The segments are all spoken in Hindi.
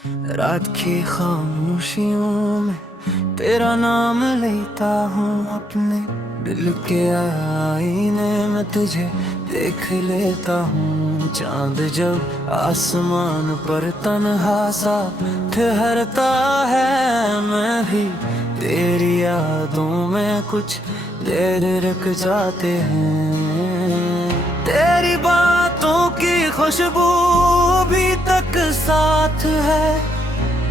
रात की खामोशियों में तेरा नाम लेता हूँ अपने दिल के आईने में तुझे देख लेता हूँ। चांद जब आसमान पर तन्हा सा ठहरता है, मैं भी तेरी यादों में कुछ देर रुक जाते हैं। तेरी बातों की खुशबू अभी तक साथ है,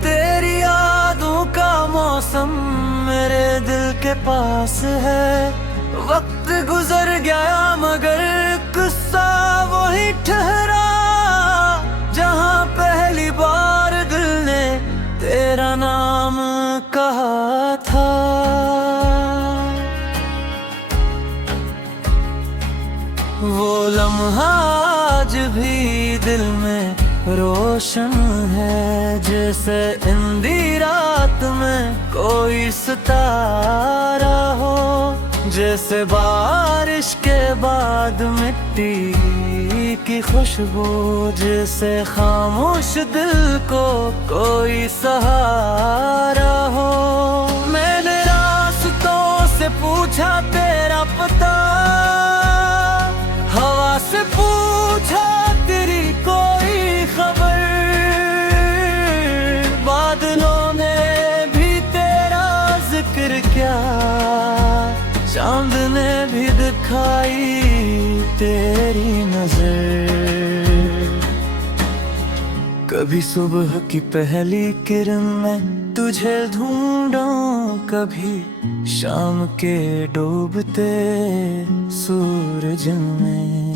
तेरी यादों का मौसम मेरे दिल के पास है। वक्त गुजर गया मगर किस्सा वही ठहरा, जहाँ पहली बार दिल ने तेरा नाम कहा था। वो लम्हा आज भी दिल में रोशन है, जैसे इंदी रात में कोई सितारा हो, जैसे बारिश के बाद मिट्टी की खुशबू, जैसे खामोश दिल को कोई सहारा हो। मैंने रास्तों से पूछा तेरा पता, हवा से पूछा तेरी कोई खबर, बादलों ने भी तेरा जिक्र किया, चांद ने भी दिखाई तेरी नजर। कभी सुबह की पहली किरण में तुझे ढूंढूं, कभी शाम के डूबते सूरज में,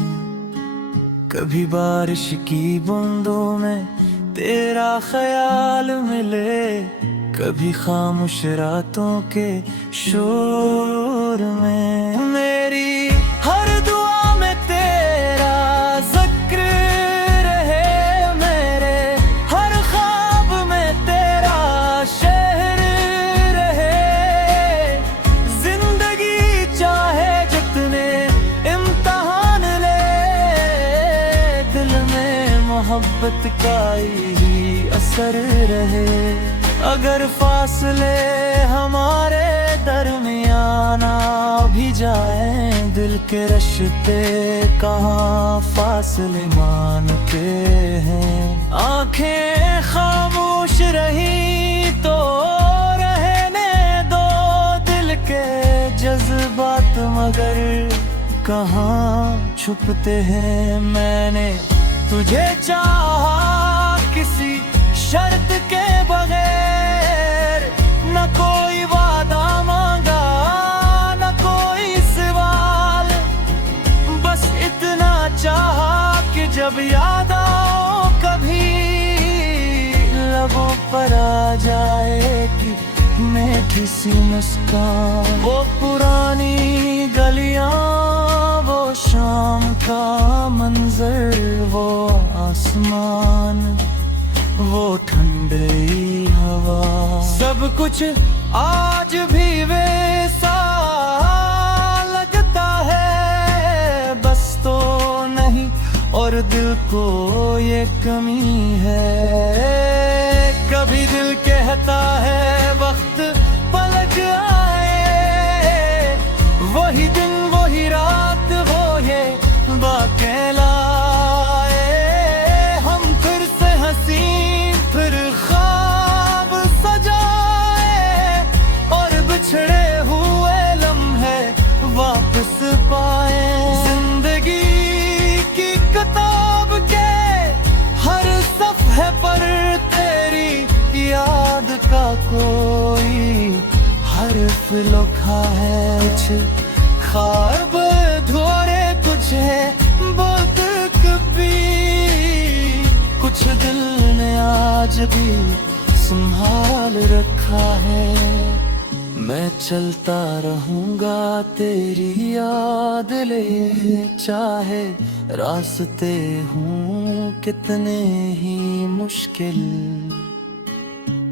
कभी बारिश की बूंदों में तेरा ख्याल मिले, कभी खामोश रातों के शोर में। मेरी हर दुआ में तेरा जिक्र रहे, मेरे हर ख्वाब में तेरा शहर रहे। जिंदगी चाहे जितने इम्तिहान ले, दिल में मोहब्बत का ही असर रहे। अगर फासले हमारे दरमियान आ भी जाए, दिल के रिश्ते कहाँ फासले मानते हैं। आंखें खामोश रही तो रहने दो दिल के जज्बात, मगर कहाँ छुपते हैं। मैंने तुझे चाहा किसी शर्त के बगैर, न कोई वादा मांगा न कोई सवाल, बस इतना चाहा कि जब याद आओ कभी लबों पर आ जाए कि मीठी सी मुस्कान। वो पुरानी गलियां, वो शाम का मंजर, वो आसमान, वो ठंडी हवा, सब कुछ आज भी वैसा लगता है। बस तो नहीं और दिल को ये कमी है, कभी दिल कहता है वक्त पलट आए, वही दिन वही रात हो ये बाकेला, बिछड़े हुए लम्हे वापस पाए। जिंदगी की किताब के हर सफ़े पर तेरी याद का कोई हर्फ लिखा है। कुछ ख्वाब अधूरे, कुछ है बहुत कभी, कुछ दिल ने आज भी संभाल रखा है। मैं चलता रहूंगा तेरी याद ले, चाहे रास्ते हूँ कितने ही मुश्किल,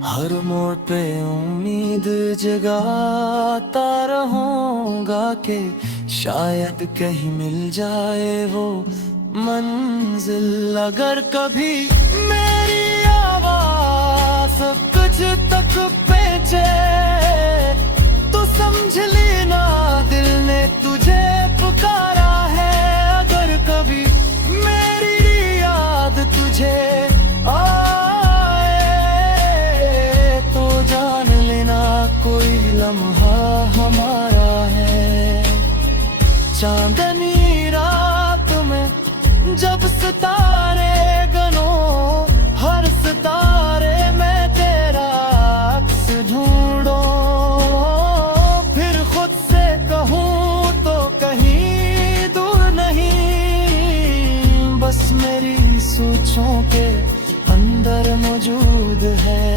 हर मोड़ पे उम्मीद जगाता रहूंगा कि शायद कहीं मिल जाए वो मंजिल। अगर कभी मेरी आवाज़ सब तुझ तक पहुंचे, तो समझ लेना दिल ने तुझे पुकारा है। अगर कभी मेरी याद तुझे आए, तो जान लेना कोई लम्हा हमारा है। चांदनी रात में जब सितारे गनो, हर सितारे में तेरा अक्स ढूंढो। फिर खुद से कहूँ तो कहीं दूर नहीं, बस मेरी सोचों के अंदर मौजूद है।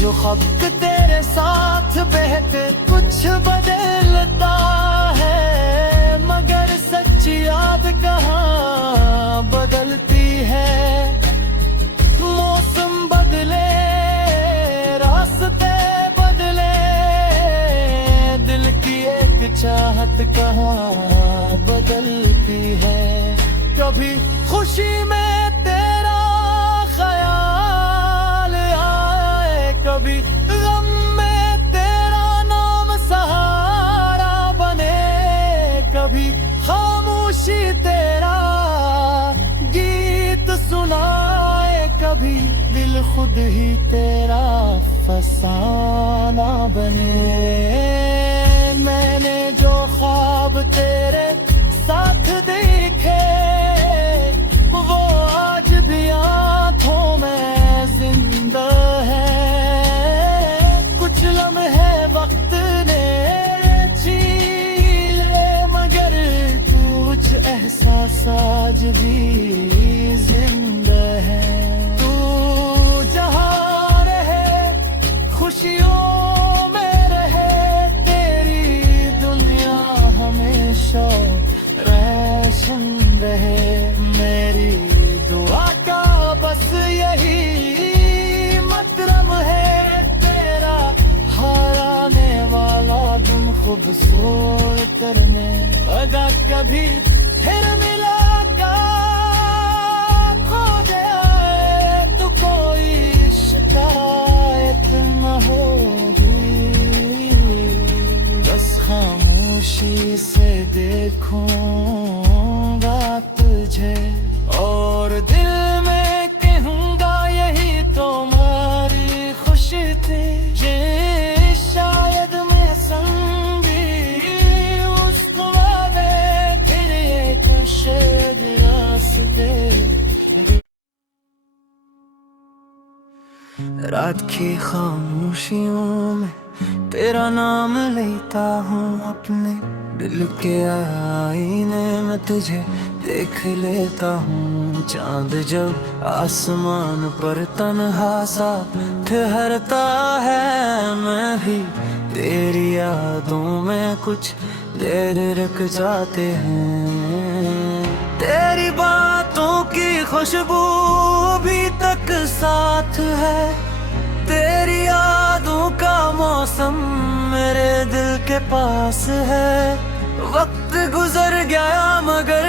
जो ख्वाब तेरे साथ बहकर कुछ बदलता है, मगर सच्ची याद कहाँ बदलती है। मौसम बदले, रास्ते बदले, दिल की एक चाहत कहाँ बदलती है। कभी खुशी में तेरा ख्याल आए, कभी गम में तेरा नाम सहारा बने, कभी खामोशी तेरा गीत सुनाए, कभी दिल खुद ही तेरा फसाना बने। मैंने जो ख्वाब तेरे साथ देखे, वो आज भी आँखों में जिंदा है। कुछ लम्हे वक्त ने छीले, मगर कुछ एहसास आज भी जिंदा है। तू जहाँ रहे खुशियों में रहे, तेरी दुनिया हमेशा रोशन रहे। मेरी दुआ का बस यही मतलब है, तेरा हराने वाला दिन खूबसूरत करने। अगर कभी फिर मिलेगा खो जाए, तो कोई शिकायत न होगी। बस खामोशी से देखूंगा तुझे, और दिल में कहूंगा यही तुम्हारी खुशी थी। ये शायद मैं संगी उस तुम्हारे फिर एक शायद रास्ते। रात की खामोशियों में तेरा नाम लेता हूँ, अपने दिल के आईने में तुझे देख लेता हूँ। चांद जब आसमान पर तन्हा सा ठहरता है, मैं भी तेरी यादों में कुछ देर रुक जाते हैं। तेरी बातों की खुशबू अभी तक साथ है, तेरी यादों का मौसम मेरे दिल के पास है। वक्त गुजर गया मगर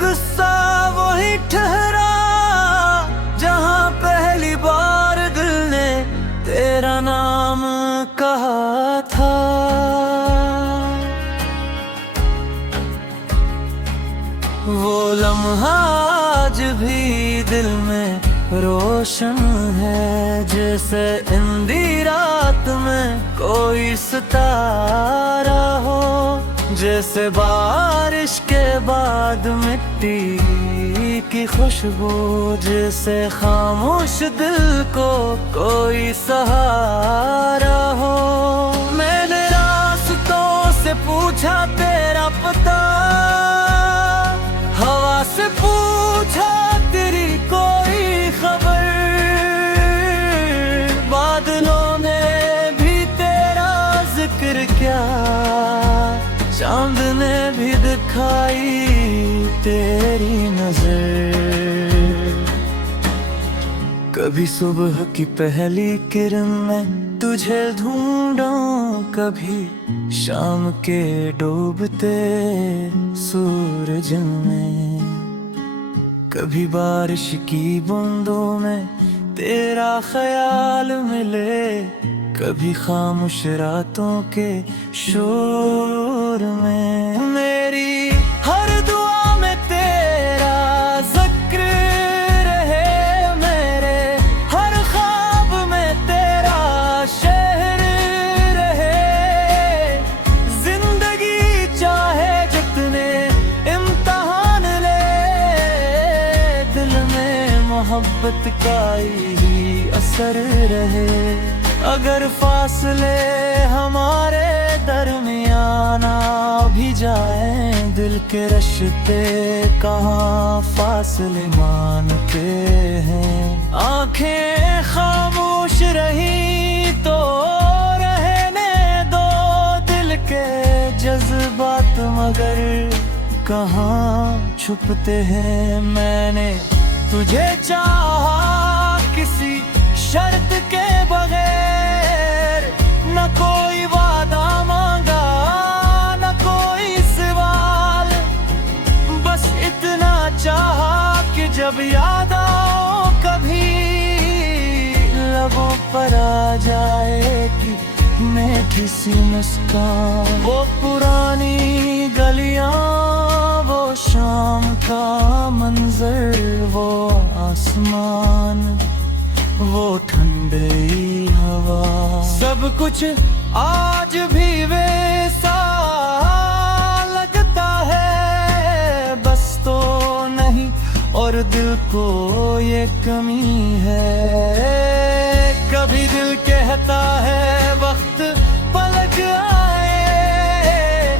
किस्सा वही ठहरा, जहाँ पहली बार दिल ने तेरा नाम कहा था। वो लम्हा आज भी दिल में रोशन है, जैसे इंदी रात में कोई सितारा हो। जैसे बारिश के बाद मिट्टी की खुशबू, जैसे खामोश दिल को कोई सहारा हो। मैंने रास्तों से पूछा तेरा पता, हवा से पूछा तेरी कोई खबर, बादलों ने भी तेरा जिक्र किया, चांद ने भी दिखाई तेरी नजर। कभी सुबह की पहली किरण में तुझे ढूंढूं, कभी शाम के डूबते सूरज में, कभी बारिश की बूंदों में तेरा ख्याल मिले कभी खामोश रातों के शोर में। मेरी हर दुआ में तेरा जिक्र रहे, मेरे हर ख्वाब में तेरा शहर रहे। जिंदगी चाहे जितने इम्तिहान ले, दिल में मोहब्बत का ही असर रहे। अगर फासले हमारे दरमियान आ भी जाए, दिल के रिश्ते कहाँ फासले मानते हैं। आंखें खामोश रही तो रहने दो दिल के जज्बात, मगर कहाँ छुपते हैं। मैंने तुझे चाहा किसी शर्त के बगैर, न कोई वादा मांगा न कोई सवाल। बस इतना चाहा कि जब याद आओ कभी, लबों पर आ जाए कि मीठी सी मुस्कान। वो पुरानी गलियां, वो शाम का मंजर, वो आसमान, वो ठंडी हवा, सब कुछ आज भी वैसा लगता है। बस तो नहीं और दिल को ये कमी है। कभी दिल कहता है वक्त पलट आए,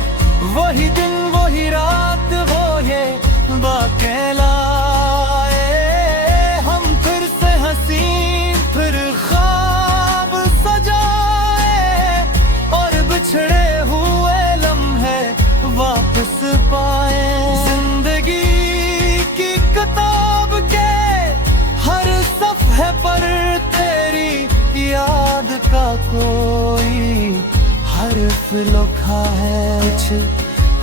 वही दिन वही रात हो ये बाकेला। बिछड़े हुए लम्हे वापस पाए। जिंदगी की किताब के हर सफ़े पर तेरी याद का कोई हर्फ लिखा है। कुछ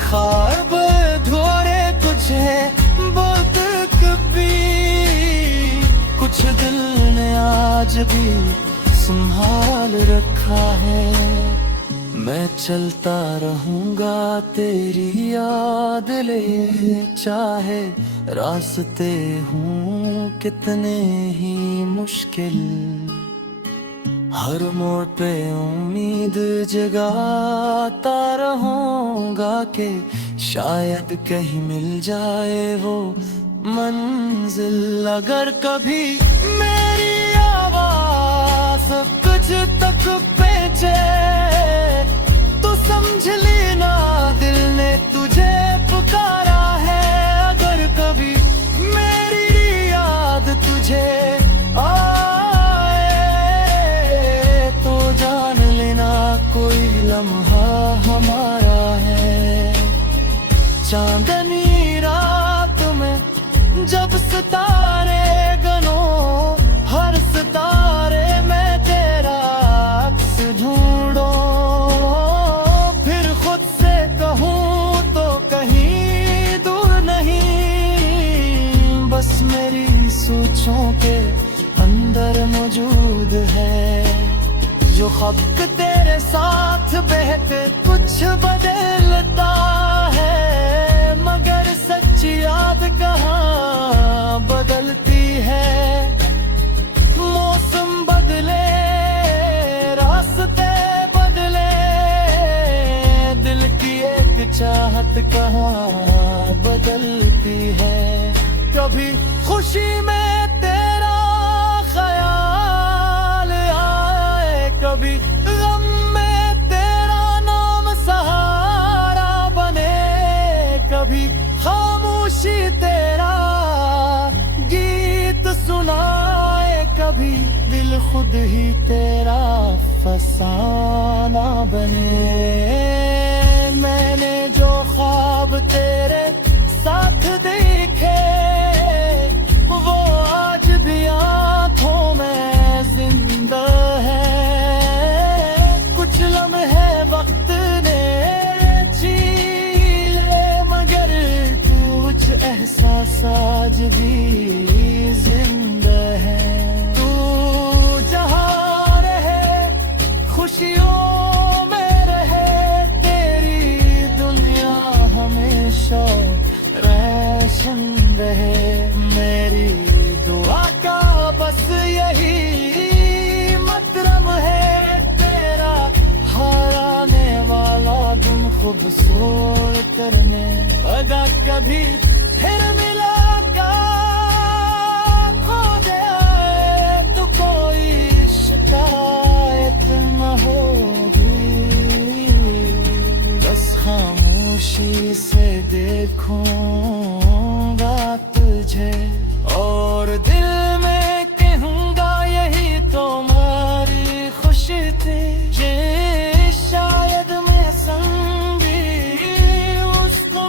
ख्वाब अधूरे, कुछ है बहुत कभी, कुछ दिल ने आज भी संभाल रखा है। मैं चलता रहूंगा तेरी याद ले, चाहे रास्ते हूँ कितने ही मुश्किल। हर मोड़ पे उम्मीद जगाता रहूंगा कि शायद कहीं मिल जाए वो मंजिल। अगर कभी मेरी आवाज़ कुछ तक पहुंचे तो समझ लेना दिल ने तुझे पुकारा है। अगर कभी मेरी याद तुझे आए तो जान लेना कोई लम्हा हमारा है। चांदनी रात में जब सितारे गनो, हर सितारे में तेरा अक्स ढूंढो। फिर खुद से कहूँ तो कहीं दूर नहीं, बस मेरी सोचों के अंदर मौजूद है। जो खब्क तेरे साथ बहके कुछ बदलता है, मगर सच्ची याद कहाँ बदलती है। मौसम बदले, रास्ते बदले, दिल की एक चाहत कहाँ बदलती है। कभी खुशी में तेरा ख्याल आए, कभी गम में तेरा नाम सहारा बने। कभी खामोशी तेरा गीत सुनाए, कभी दिल खुद ही तेरा फसाना बने। मैंने जो ख्वाब तेरे साथ देखे वो आज भी आँखों में जिंदा है। कुछ लम्हे वक्त ने छीले, मगर कुछ एहसास आज भी जिंदा है। तू अब सोच करने अदा कभी फिर मुलाकात हो जाए तो कोई शिकायत न होगी। बस खामोशी से देखूंगा तुझे और दिल में कहूंगा यही तुम्हारी खुशी थी। ये शायद मैं समझी उसको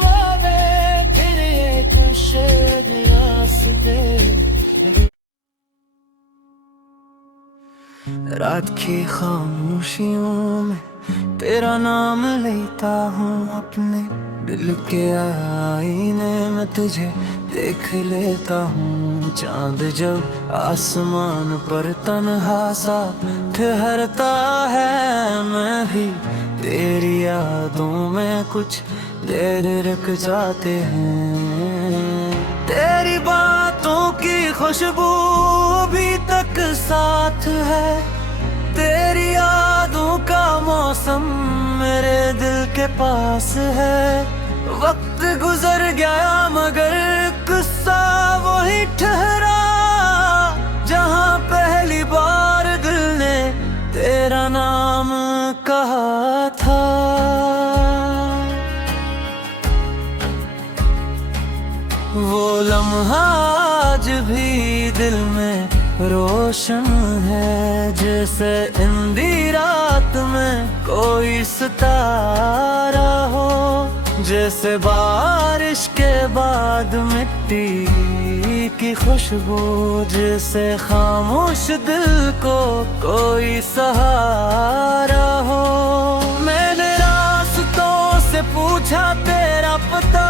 फिर एक शेर रास्ते। रात की खामोशियों में तेरा नाम लेता हूँ अपने दिल के आईने में तुझे देख लेता हूँ। चांद जब आसमान पर तन्हा सा ठहरता है मैं भी तेरी यादों में कुछ देर रुक जाते हैं। तेरी बातों की खुशबू अभी तक साथ है, तेरी यादों का मौसम मेरे दिल के पास है। वक्त गुजर गया मगर किस्सा वही ठहरा जहाँ पहली बार दिल ने तेरा नाम कहा था। वो लम्हा आज भी दिल में रोशन है जैसे इंदी रात में कोई सितारा हो। जैसे बारिश के बाद मिट्टी की खुशबू, जैसे खामोश दिल को कोई सहारा हो। मैंने रास्तों से पूछा तेरा पता,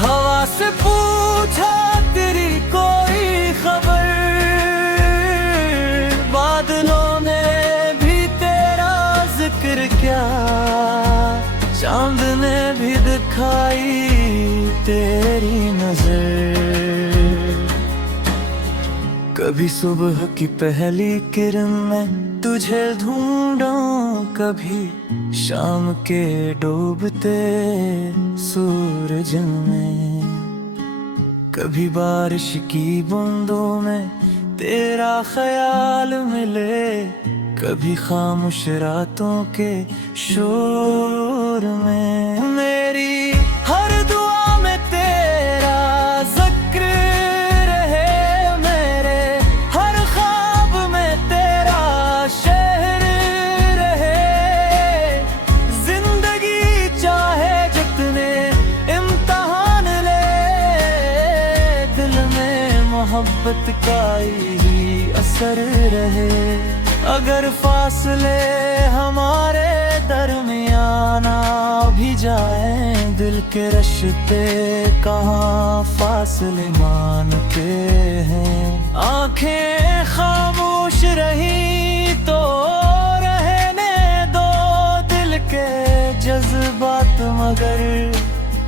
हवा से पूछा तेरी कोई खबर। बादलों ने भी तेरा जिक्र किया, चांद ने भी दिखाई तेरी नजर। कभी सुबह की पहली किरण में तुझे ढूंढूं, कभी शाम के डूबते सूरज में, कभी बारिश की बूंदों में तेरा ख्याल मिले, कभी खामोश रातों के शोर में। मेरी हर दुआ में तेरा जिक्र रहे, मेरे हर ख्वाब में तेरा शहर रहे। जिंदगी चाहे जितने इम्तिहान ले, दिल में मोहब्बत का ही असर रहे। अगर फासले हमारे दरमियान आ भी जाए, दिल के रिश्ते कहाँ फासले मानते हैं। आंखें खामोश रही तो रहने दो दिल के जज्बात, मगर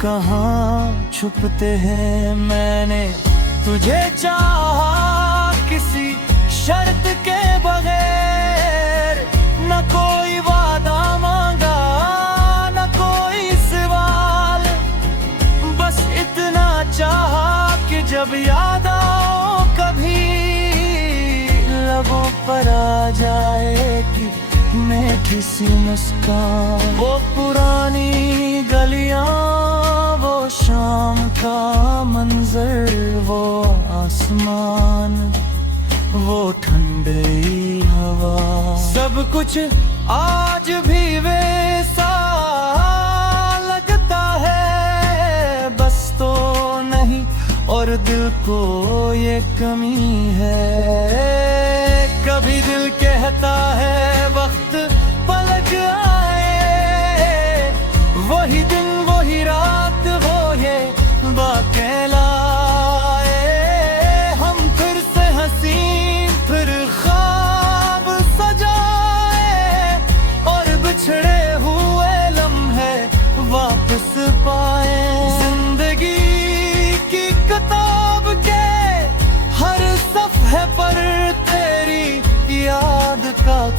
कहाँ छुपते हैं। मैंने तुझे चाहा किसी शर्त के बगैर, न कोई वादा मांगा न कोई सवाल। बस इतना चाहा कि जब याद आओ कभी लबों पर आ जाएगी मीठी सी मुस्कान। वो पुरानी गलियां, वो शाम का मंजर, वो आसमान, वो ठंडी हवा, सब कुछ आज भी वैसा लगता है। बस तो नहीं और दिल को ये कमी है। कभी दिल कहता है वक्त पलट आए, वही दिन वही रात हो ये बाकेला।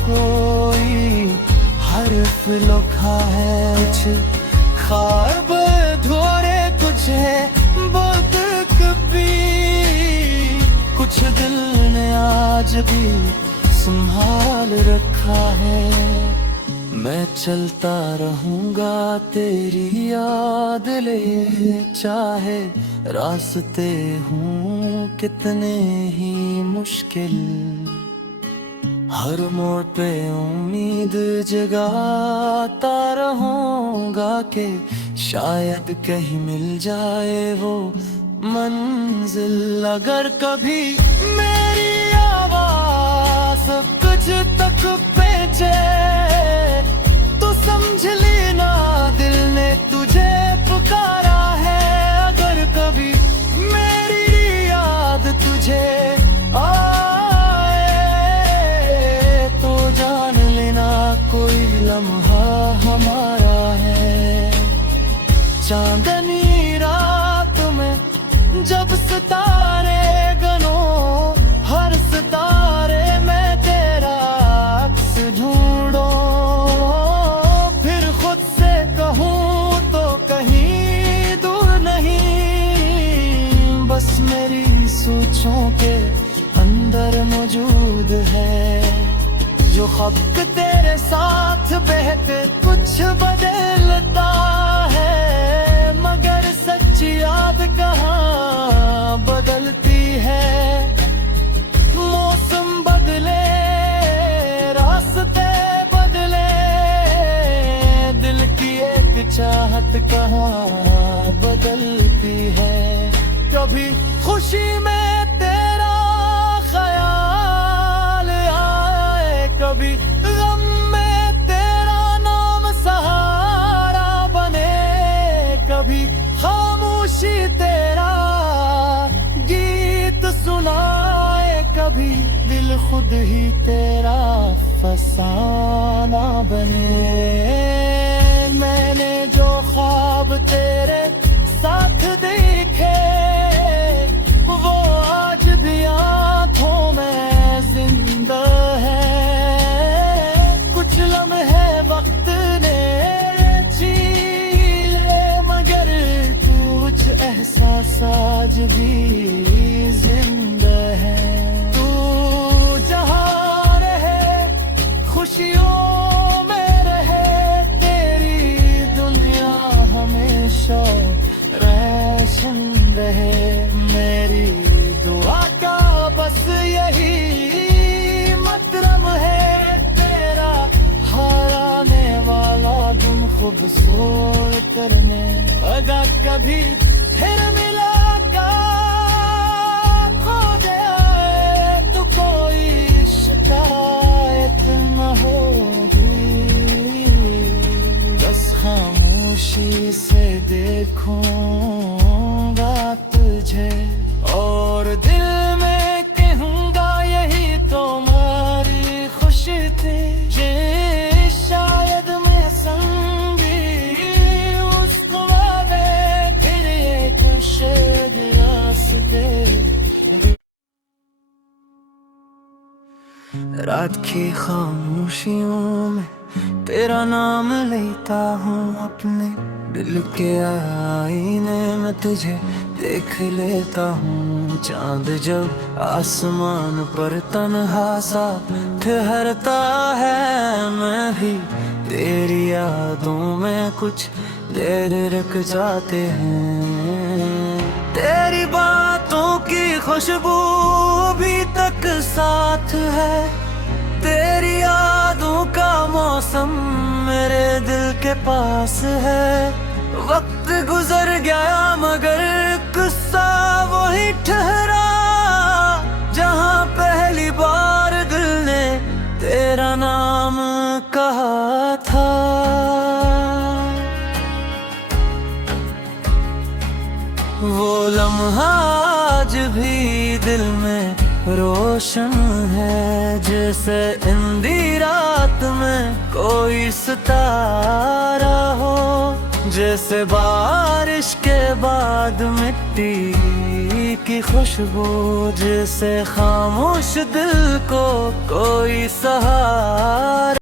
कोई हर्फ लुका है कुछ ख्वाब अधूरे, कुछ है बहुत कभी, कुछ दिल ने आज भी संभाल रखा है। मैं चलता रहूंगा तेरी याद ले, चाहे रास्ते हूँ कितने ही मुश्किल। हर मोड़ पे उम्मीद जगाता रहूंगा कि शायद कहीं मिल जाए वो मंजिल। अगर कभी मेरी आवाज़ कुछ तक पहुंचे तो समझ लेना दिल ने तुझे पुकारा है। अगर कभी मेरी याद तुझे आए तो जान लेना कोई लम्हा हमारा है। चांदनी रात में जब सितारे गनो, हर सितारे में तेरा अक्स ढूंढो। फिर खुद से कहूँ तो कहीं दूर नहीं, बस मेरी सोचों के अंदर मौजूद है। जो खब्क तेरे साथ बहके कुछ बदलता है, मगर सच्ची याद कहाँ बदलती है। मौसम बदले, रास्ते बदले, दिल की एक चाहत कहाँ बदलती है। कभी खुशी में तेरा ख्याल आए, कभी गम में तेरा नाम सहारा बने, कभी खामोशी तेरा गीत सुनाए, कभी दिल खुद ही तेरा फसाना बने। मैंने जो ख्वाब तेरे साथ देखे वो आज भी आँखों में जिंदा है। कुछ लम्हे वक्त ने छीले, मगर कुछ एहसास आज भी जिंदा है। तू जहाँ रहे खुशियों में रहे, तेरी दुनिया हमेशा रोशन रहे। मेरी दुआ का बस यही मतलब है, तेरा हराने वाला दिन खूबसूरत करने। अगर कभी फिर मिलेगा खो जाए तो कोई शिकायत न होगी, बस खामोशी से देखूंगा तुझे और दिल में कहूंगा यही तुम्हारी खुशी थी। जे शायद मैं संगी उसको आवे फिर एक शेद रास्ते। रात की खामोशियों में तेरा नाम लेता हूँ, अपने दिल के आईने में तुझे देख लेता हूँ। चांद जब आसमान पर तन्हा सा ठहरता है, मैं भी तेरी यादों में कुछ देर रुक जाते हैं। तेरी बातों की खुशबू अभी तक साथ है, तेरी यादों का मौसम मेरे दिल के पास है। वक्त गुजर गया मगर किस्सा वही ठहरा, जहाँ पहली बार दिल ने तेरा नाम कहा था। वो लम्हा आज भी दिल में रोशन है, जैसे इंदी रात में कोई सितारा हो, जैसे बारिश के बाद मिट्टी की खुशबू, जैसे खामोश दिल को कोई सहारा।